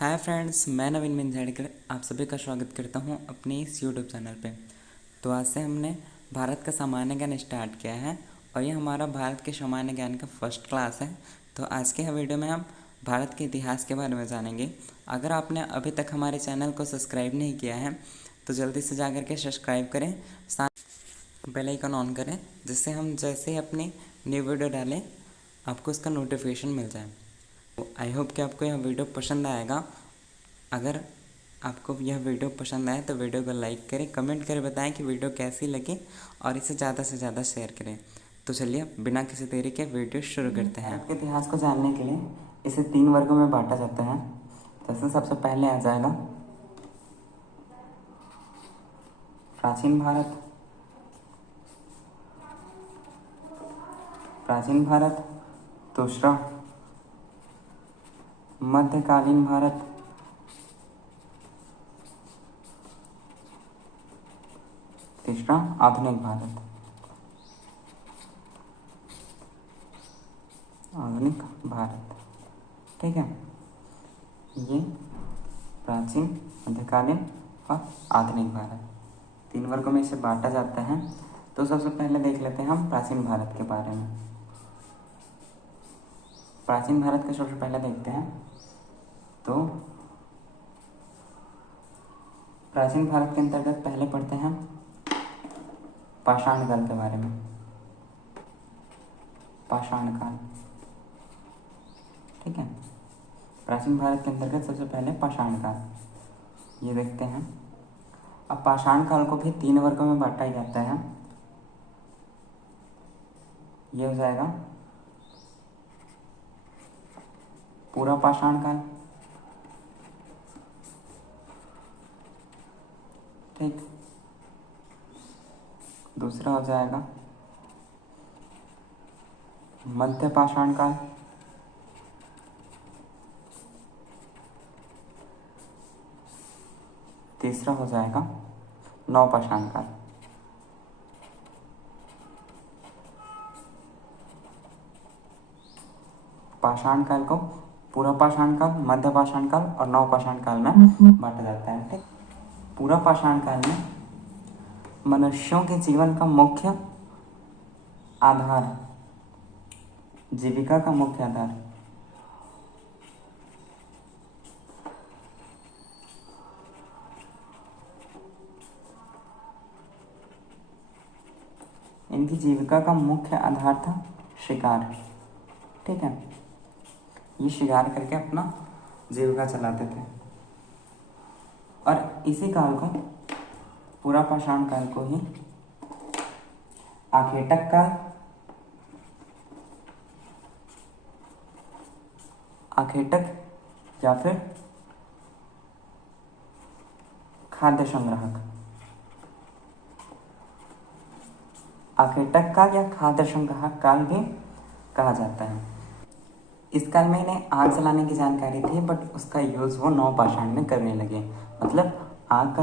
Hi friends, मैं नवीन मिंजाड़कर आप सभी का स्वागत करता हूं अपने इस यूट्यूब चैनल पे। तो आज से हमने भारत का सामान्य ज्ञान स्टार्ट किया है और ये हमारा भारत के सामान्य ज्ञान का फर्स्ट क्लास है। तो आज के वीडियो में हम भारत के इतिहास के बारे में जानेंगे। अगर आपने अभी तक हमारे चैनल को सब्सक्राइब नहीं किया है तो जल्दी से जा के सब्सक्राइब करें, साथ बेल आइकन ऑन करें, जिससे हम जैसे ही अपनी न्यू वीडियो डालें आपको उसका नोटिफिकेशन मिल जाए। आई होप कि आपको यह वीडियो पसंद आएगा। अगर आपको यह वीडियो पसंद आए तो वीडियो को लाइक करें, कमेंट करें, बताएं कि वीडियो कैसी लगी और इसे ज़्यादा से ज़्यादा शेयर करें। तो चलिए बिना किसी देरी के वीडियो शुरू करते हैं। आपके इतिहास को जानने के लिए इसे 3 वर्गों में बांटा जाता है। जैसे सबसे पहले आ जाएगा प्राचीन भारत। दूसरा मध्यकालीन भारत। तीसरा आधुनिक भारत। ठीक है, ये प्राचीन, मध्यकालीन और आधुनिक भारत 3 वर्गों में इसे बांटा जाता है। तो सबसे पहले देख लेते हैं हम प्राचीन भारत के बारे में। प्राचीन भारत का सबसे पहले देखते हैं। तो प्राचीन भारत के अंतर्गत पहले पढ़ते हैं पाषाण काल के बारे में। पाषाण काल, ठीक है। प्राचीन भारत के अंतर्गत सबसे पहले पाषाण काल, ये देखते हैं। अब पाषाण काल को भी 3 वर्गों में बांटा जाता है। ये हो जाएगा पूरा पाषाण काल, ठीक। दूसरा हो जाएगा मध्य पाषाण काल। तीसरा हो जाएगा नवपाषाण काल। पाषाण काल को पूरा पाषाण काल, मध्य पाषाण काल और नवपाषाण काल में बांटा जाता है, ठीक। पूरा पाषाण काल में मनुष्यों के जीवन का मुख्य आधार, जीविका का मुख्य आधार इनकी जीविका का मुख्य आधार था शिकार, ठीक है। ये शिकार करके अपना जीविका चलाते थे। और इसी काल को, पूरा पाषाण काल को ही आखेटक काल, आखेटक या फिर खाद्य संग्राहक, आखेटक काल या खाद्य संग्राहक काल भी कहा जाता है। इस काल में इन्हें आग जलाने की जानकारी थी, बट उसका यूज़ वो नवपाषाण में करने लगे। मतलब आग का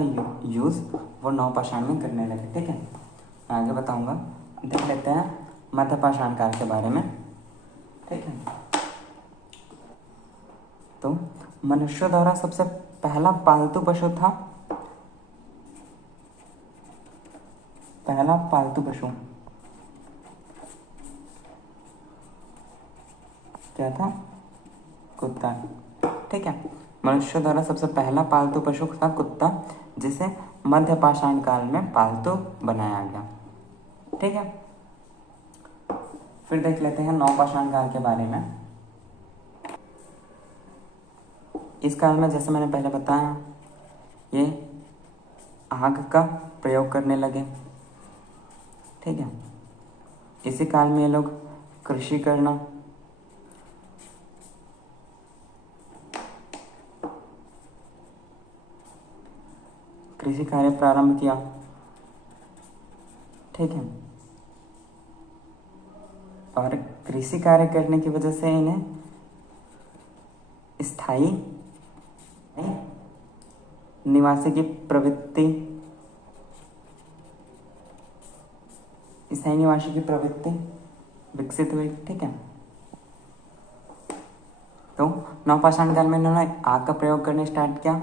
यूज़ वो नवपाषाण में करने लगे, ठीक है। आगे बताऊंगा। देख लेते हैं मध्यपाषाण काल के बारे में, ठीक है। तो मनुष्य द्वारा सबसे पहला पालतू पशु था, क्या था? कुत्ता, ठीक है। मनुष्य द्वारा सबसे पहला पालतू पशु था कुत्ता, जिसे मध्य पाषाण काल में पालतू बनाया गया, ठीक है। फिर देख लेते हैं नवपाषाण काल के बारे में। इस काल में जैसे मैंने पहले बताया, ये आग का प्रयोग करने लगे, ठीक है। इसी काल में ये लोग कृषि करना, कृषि कार्य प्रारंभ किया, ठीक है। और कृषि कार्य करने की वजह से इन्हें स्थायी निवासी की प्रवृत्ति, विकसित हुई, ठीक है। तो नवपाषाण काल में इन्होंने आग का प्रयोग करने स्टार्ट किया,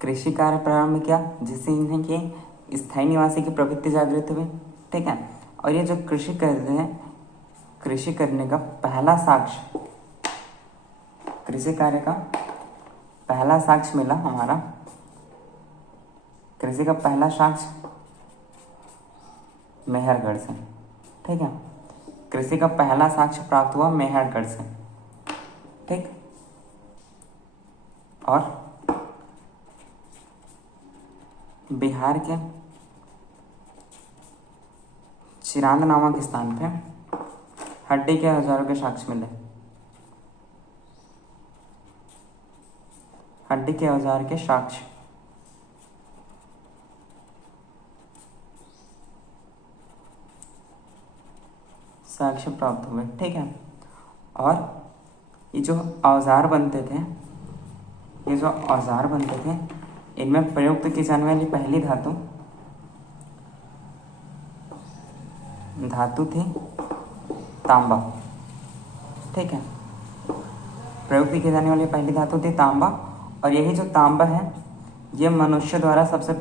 कृषि कार्य प्रारंभ किया, जिससे इन्हें के स्थायी निवासी की प्रवृत्ति जागृत हुई। ठीक है, और ये जो कृषि करते हैं, कृषि करने का पहला साक्ष्य, कृषि कार्य का पहला साक्ष्य मिला हमारा, कृषि का पहला साक्ष्य मेहरगढ़ से। ठीक है, कृषि का पहला साक्ष्य प्राप्त हुआ मेहरगढ़ से। ठीक, और बिहार के चिरांद नामक स्थान पे हड्डी के औजारों के साक्ष्य मिले, हड्डी के औजार के साक्ष्य। साक्ष्य प्राप्त हुए। ठीक है, और ये जो औजार बनते थे, ये जो औजार बनते थे, इनमें प्रयुक्त की जाने वाली पहली धातु थी तांबा। ठीक है, प्रयुक्त की जाने वाली पहली धातु थी तांबा, और यही जो तांबा है ये मनुष्य द्वारा सबसे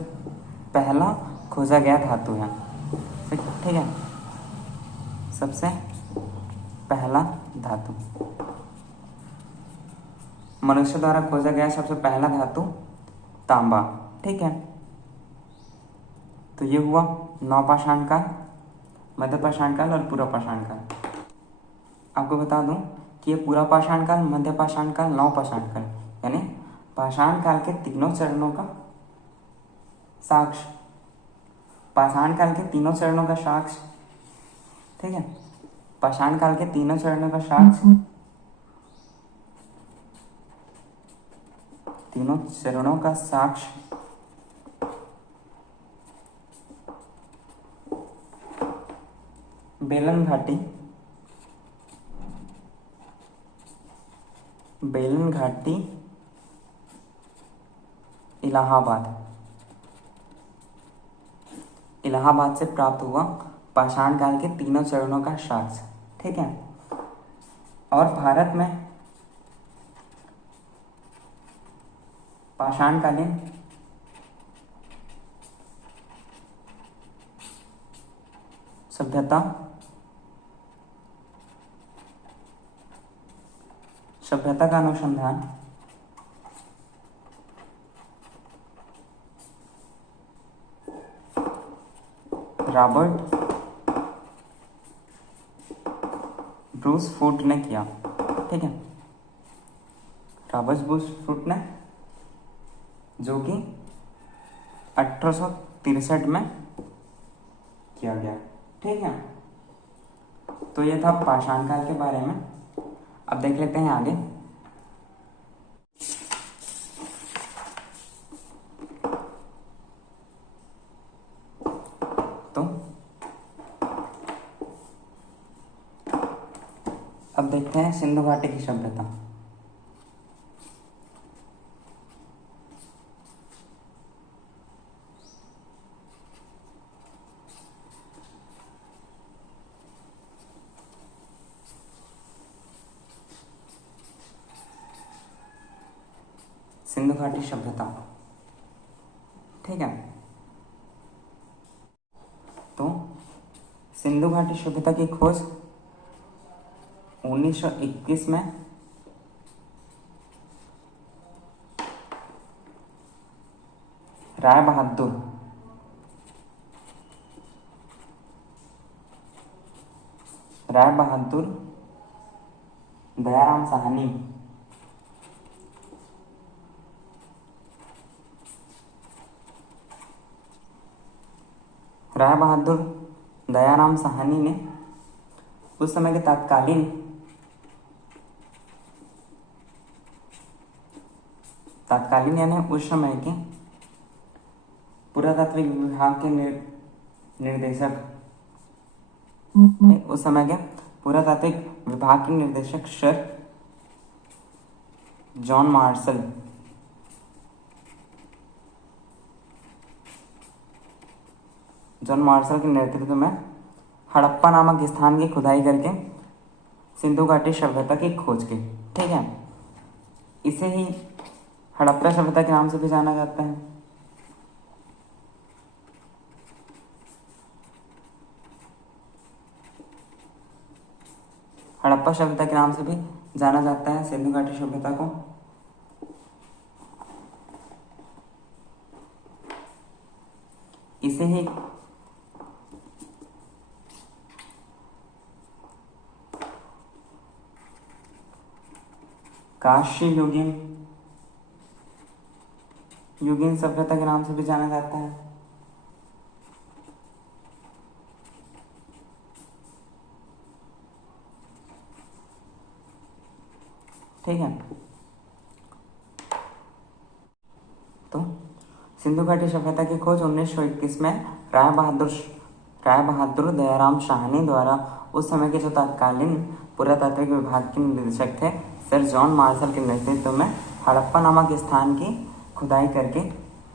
पहला खोजा गया धातु है। ठीक है, सबसे पहला धातु, मनुष्य द्वारा खोजा गया सबसे पहला धातु तांबा। ठीक है, तो ये हुआ नवपाषाण काल, मध्यपाषाण काल और पूर्वपाषाण काल। आपको बता दूं कि ये पूर्वपाषाण काल, मध्यपाषाण काल, नवपाषाण काल, यानी पाषाण काल के तीनों चरणों का साक्ष्य, पाषाण काल के तीनों चरणों का साक्ष्य। ठीक है, पाषाण काल के तीनों चरणों का साक्ष्य, तीनों चरणों का साक्ष्य बेलन घाटी, बेलन घाटी इलाहाबाद, इलाहाबाद से प्राप्त हुआ पाषाण काल के तीनों चरणों का साक्ष्य। ठीक है, और भारत में पाषाणकालीन सभ्यता, सभ्यता का अनुसंधान रॉबर्ट ब्रूस फूट ने किया। ठीक है, रॉबर्ट ब्रूस फूट ने, जो कि 1863 में किया गया। ठीक है, तो ये था पाषाण काल के बारे में। अब देख लेते हैं आगे। तो अब देखते हैं सिंधु घाटी की सभ्यता। सिंधु घाटी सभ्यता। ठीक है, तो सिंधु घाटी सभ्यता की खोज 1921 में राय बहादुर दयाराम साहनी, राय बहादुर दयाराम साहनी ने उस समय के तत्कालीन यानी उस समय के पुरातात्विक विभाग के निर्देशक, उस समय के पुरातात्विक विभाग के निर्देशक सर जॉन मार्शल के नेतृत्व में हड़प्पा नामक स्थान की खुदाई करके सिंधु घाटी सभ्यता की खोज की। ठीक है, इसे ही हड़प्पा सभ्यता के नाम से भी जाना जाता है। हड़प्पा सभ्यता के नाम से भी जाना जाता है सिंधु घाटी सभ्यता को। इसे ही काशी युगीन सभ्यता के नाम से भी जाना जाता है। ठीक है, तो सिंधु घाटी सभ्यता की खोज 1921 में राय बहादुर दयाराम साहनी द्वारा उस समय के जो तत्कालीन पुरातात्विक विभाग के निदेशक थे सर जॉन मार्शल के नेतृत्व में हड़प्पा नामक स्थान की खुदाई करके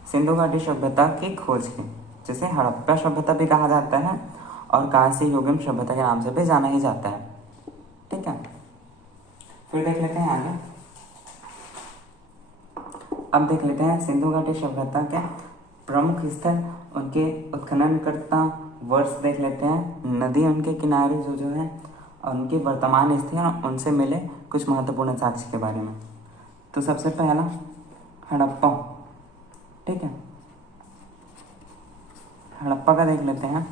सिंधु घाटी सभ्यता की खोज की, जिसे हड़प्पा सभ्यता भी कहा जाता है और काशी युगीन सभ्यता के नाम से भी जाना ही जाता है। ठीक है, फिर देख लेते हैं आगे। अब देख लेते हैं सिंधु घाटी सभ्यता के प्रमुख स्थल, उनके उत्खननकर्ता, वर्ष देख लेते हैं, नदी उनके किनारे जो है और उनकी वर्तमान स्थिति और उनसे मिले कुछ महत्वपूर्ण साक्ष्य के बारे में। तो सबसे पहला हड़प्पा। ठीक है, हड़प्पा का देख लेते हैं।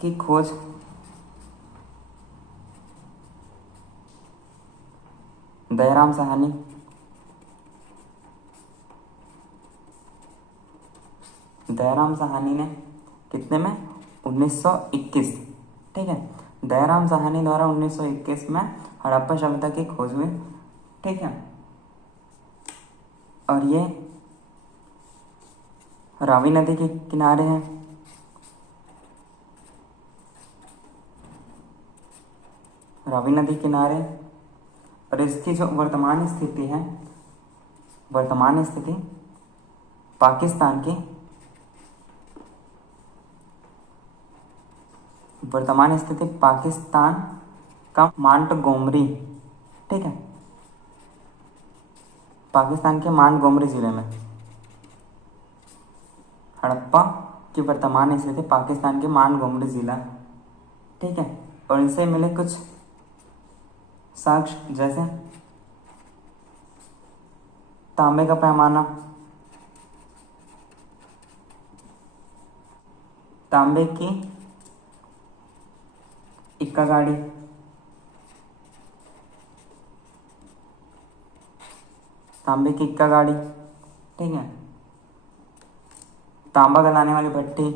की खोज दयाराम साहनी ने कितने में 1921। ठीक है, दयाराम साहनी द्वारा 1921 में हड़प्पा सभ्यता की खोज हुई। ठीक है, और ये रावी नदी के किनारे है। रावी नदी किनारे, और इसकी जो वर्तमान स्थिति है, वर्तमान स्थिति पाकिस्तान का मांटगोमरी। ठीक है, पाकिस्तान के मांटगोमरी जिले में हड़प्पा की वर्तमान स्थिति पाकिस्तान के मांटगोमरी जिला। ठीक है, और इनसे मिले कुछ साक्ष्य, जैसे तांबे का पैमाना, तांबे की इक्का गाड़ी, ठीक है, तांबा गलाने वाली भट्टी,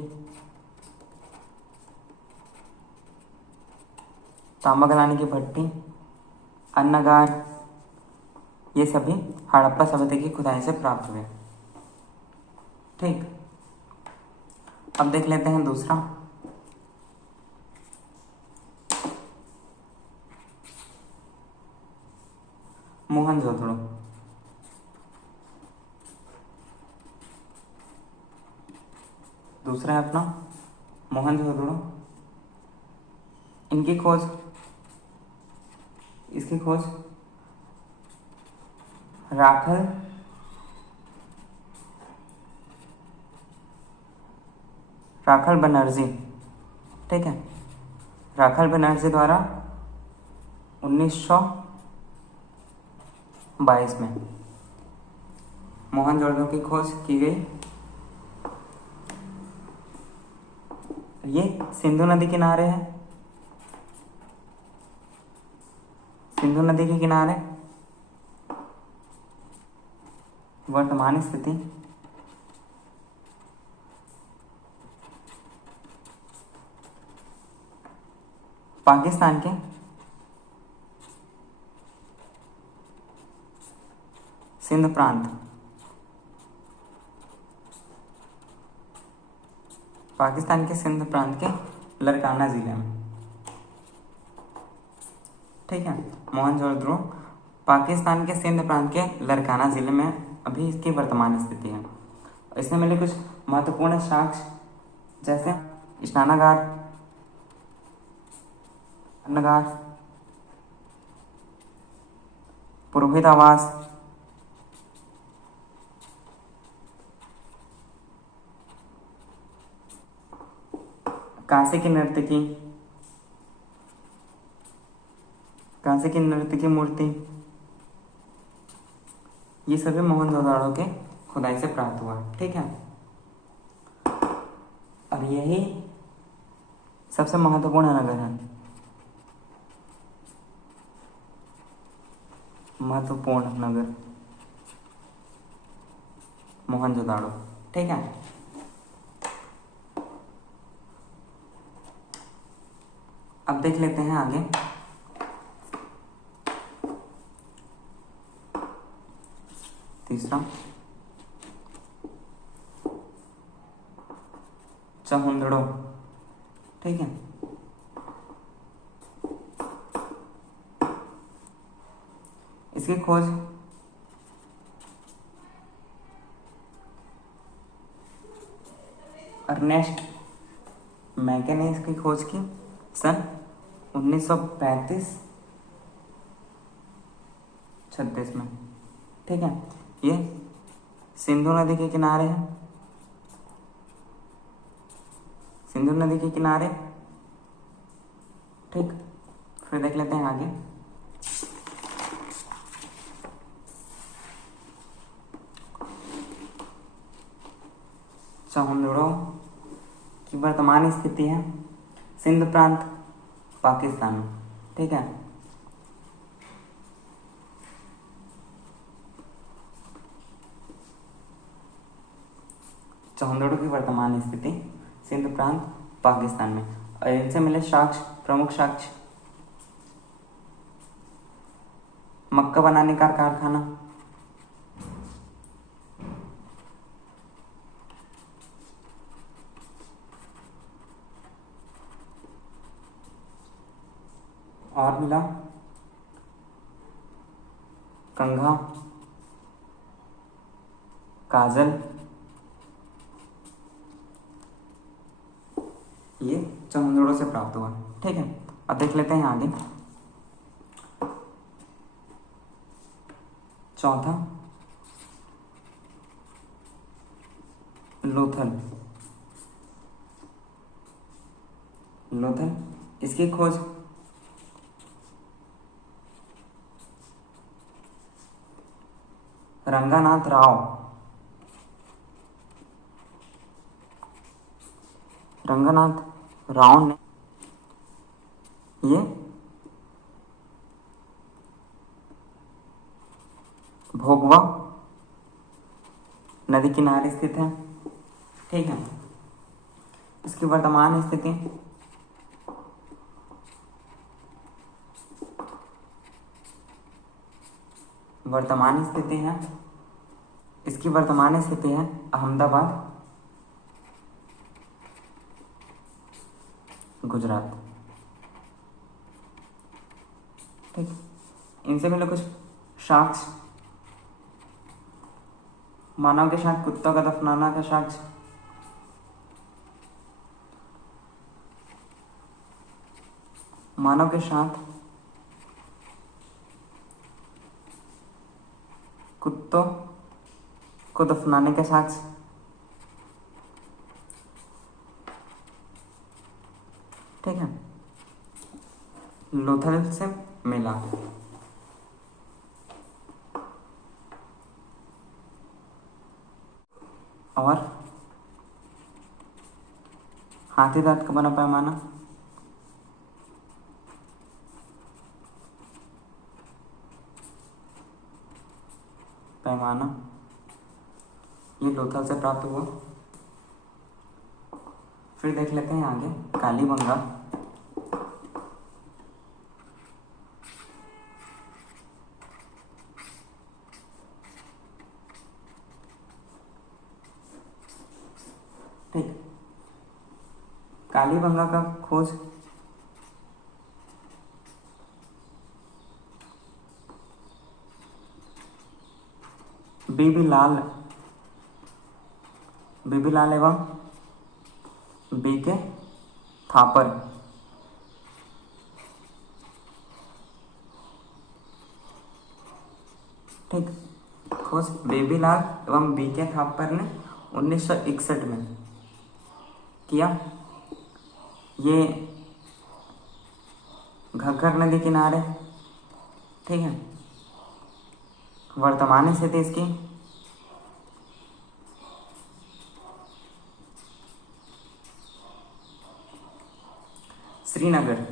तांबा गलाने की भट्टी, अन्नगार, ये सभी हड़प्पा सभ्यता की खुदाई से प्राप्त हुए। ठीक, अब देख लेते हैं दूसरा, मोहनजोदड़ो। दूसरा है अपना मोहनजोदड़ो। इसकी खोज राखल बनर्जी। ठीक है, राखल बनर्जी द्वारा 1922 में मोहनजोदड़ो की खोज की गई। ये सिंधु नदी किनारे है, सिंधु नदी के किनारे वर्तमान स्थिति पाकिस्तान के सिंध प्रांत, पाकिस्तान के सिंध प्रांत के लरकाना जिले में। ठीक है, मोहनजोदड़ो पाकिस्तान के सिंध प्रांत के लरकाना जिले में अभी इसकी वर्तमान स्थिति है। इसमें मिले कुछ महत्वपूर्ण साक्ष्य, जैसे स्नानागार, अन्नघास, पुरोहित आवास, कांसे की नर्तकी, कांसे की नर्तकी मूर्ति, ये सभी मोहनजोदड़ो के खुदाई से प्राप्त हुआ। ठीक है, और यही सबसे महत्वपूर्ण नगर है, महत्वपूर्ण नगर मोहनजोदड़ो। ठीक है, अब देख लेते हैं आगे। तीसरा चहुंदड़ो। ठीक है, इसकी खोज अर्नेस्ट मैके ने इसकी खोज की सन 1935-36 में। ठीक है, ये सिंधु नदी के किनारे है, सिंधु नदी के किनारे। ठीक, फिर देख लेते हैं आगे। चहुंदड़ो की वर्तमान स्थिति है सिंध प्रांत, पाकिस्तान में। ठीक है, चहुंदड़ो की वर्तमान स्थिति सिंध प्रांत, पाकिस्तान में। और इनसे मिले साक्ष्य, प्रमुख साक्ष्य, मक्का बनाने का कारखाना, और मिला कंघा, काजल, ये चहुंदड़ो से प्राप्त हुआ। ठीक है, अब देख लेते हैं आगे। चौथा लोथल, लोथल, इसकी खोज रंगानाथ राव, रंगानाथ राव ने ये भोगवा नदी किनारे स्थित है। ठीक है, इसकी वर्तमान स्थिति है, इसकी वर्तमान स्थिति है अहमदाबाद, गुजरात। ठीक, इनसे मिले कुछ साक्ष्य, मानव के साथ कुत्तों का दफनाना का साक्ष्य, मानव के साथ कुत्तों को दफनाने का साक्ष्य, ठीक है, लोथल से मिला। और हाथी दांत का बना पैमाना, ये लोथल से प्राप्त हुआ। फिर देख लेते हैं आगे कालीबंगा, ठीक, कालीबंगा का खोज बीबीलाल एवं बी के थापर, ठीक। खोज बेबीलाल एवं बीके थापर ने 1961 में किया। ये घग्गर नदी किनारे, ठीक है। वर्तमान स्थिति इसकी श्रीनगर,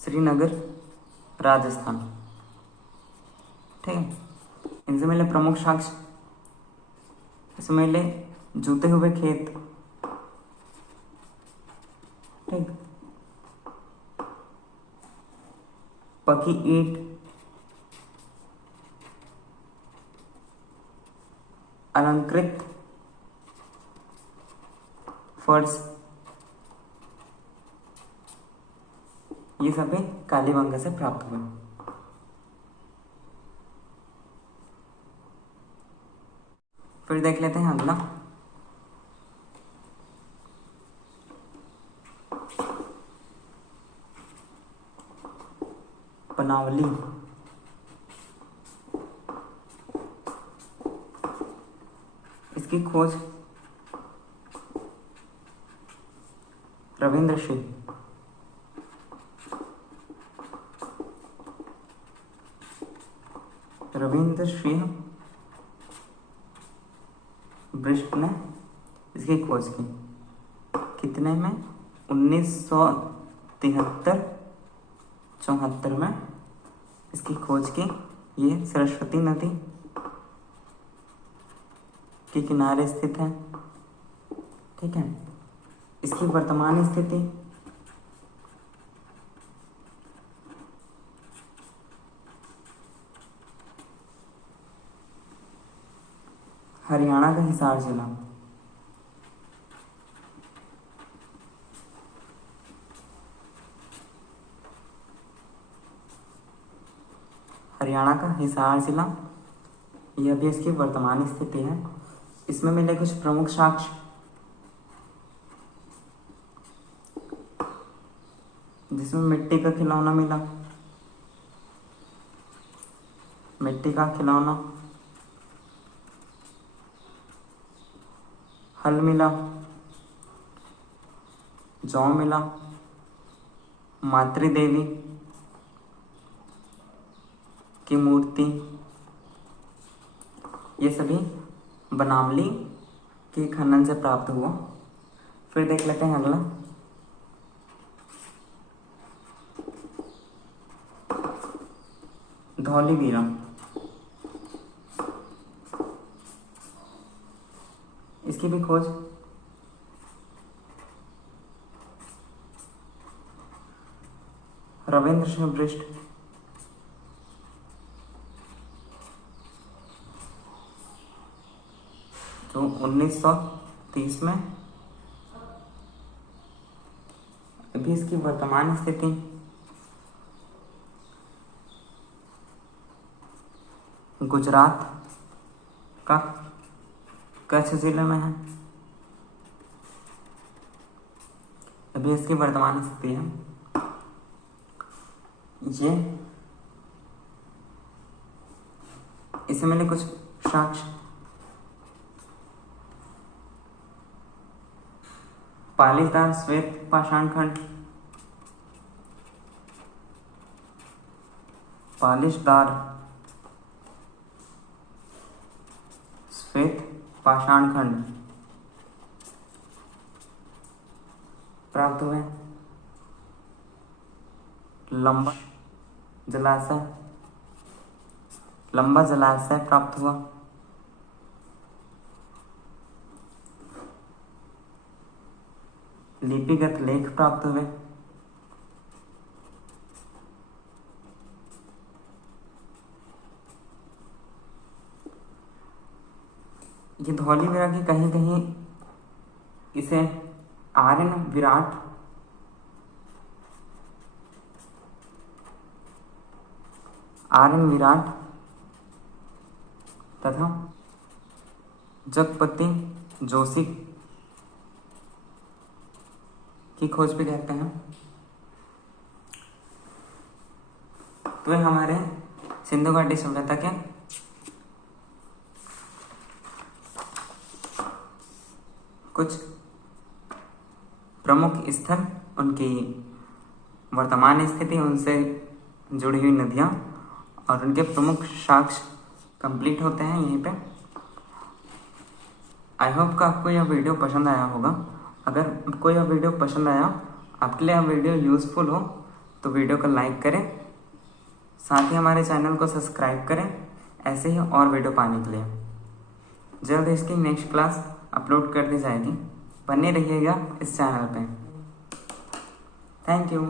श्रीनगर राजस्थान, ठीक है। इनसे मिले प्रमुख साक्ष्य, इसमें मिले जूते हुए खेत, ठीक, पकी ईंट, अलंकृत फर्श, ये सभी कालीबंगा से प्राप्त हुए। फिर देख लेते हैं अगला, बनावली। इसकी खोज रविंद्र सिंह, रविंद्र सिंह ब्रिस्ट ने इसकी खोज की। कितने में? 1973-74 में इसकी खोज की। ये सरस्वती नदी के किनारे स्थित है, ठीक है। इसकी वर्तमान स्थिति हरियाणा का हिसार जिला, हरियाणा का हिसार जिला, यह भी इसकी वर्तमान स्थिति है। इसमें मिले कुछ प्रमुख साक्ष्य, जिसमें मिट्टी का खिलौना मिला, मिट्टी का खिलौना, हल मिला, जौ मिला, मातृ देवी की मूर्ति, ये सभी बनावली के खनन से प्राप्त हुआ। फिर देख लेते हैं अगला, धौलीवीरा। इसकी भी खोज रविंद्र सिंह ब्रिस्ट, जो 1930 में। अभी इसकी वर्तमान स्थिति गुजरात का कच्छ जिले में है। अभी इसकी वर्तमान स्थिति है ये। इसे मैंने कुछ साक्ष्य, पालिशदार श्वेत पाषाण खंड, पालिशदार श्वेत पाषाण खंड प्राप्त हुए। लंबा जलाशय, लंबा जलाशय प्राप्त हुआ। लिपिगत लेख प्राप्त हुए। ये धौलीवीरा की कहीं कहीं इसे आर्यन विराट, आर्यन विराट तथा जगपति जोशी की खोज भी कहते हैं। तो ये हमारे सिंधु घाटी सभ्यता के कुछ प्रमुख स्थल, उनकी वर्तमान स्थिति, उनसे जुड़ी हुई नदियाँ और उनके प्रमुख साक्ष्य कंप्लीट होते हैं यहीं पे। आई होप कि आपको यह वीडियो पसंद आया होगा। अगर आपको यह वीडियो पसंद आया, आपके लिए यह वीडियो यूज़फुल हो, तो वीडियो को लाइक करें, साथ ही हमारे चैनल को सब्सक्राइब करें ऐसे ही और वीडियो पाने के लिए। जल्द इसकी नेक्स्ट क्लास अपलोड कर दी जाएगी, बने रहिएगा इस चैनल पे। Thank you.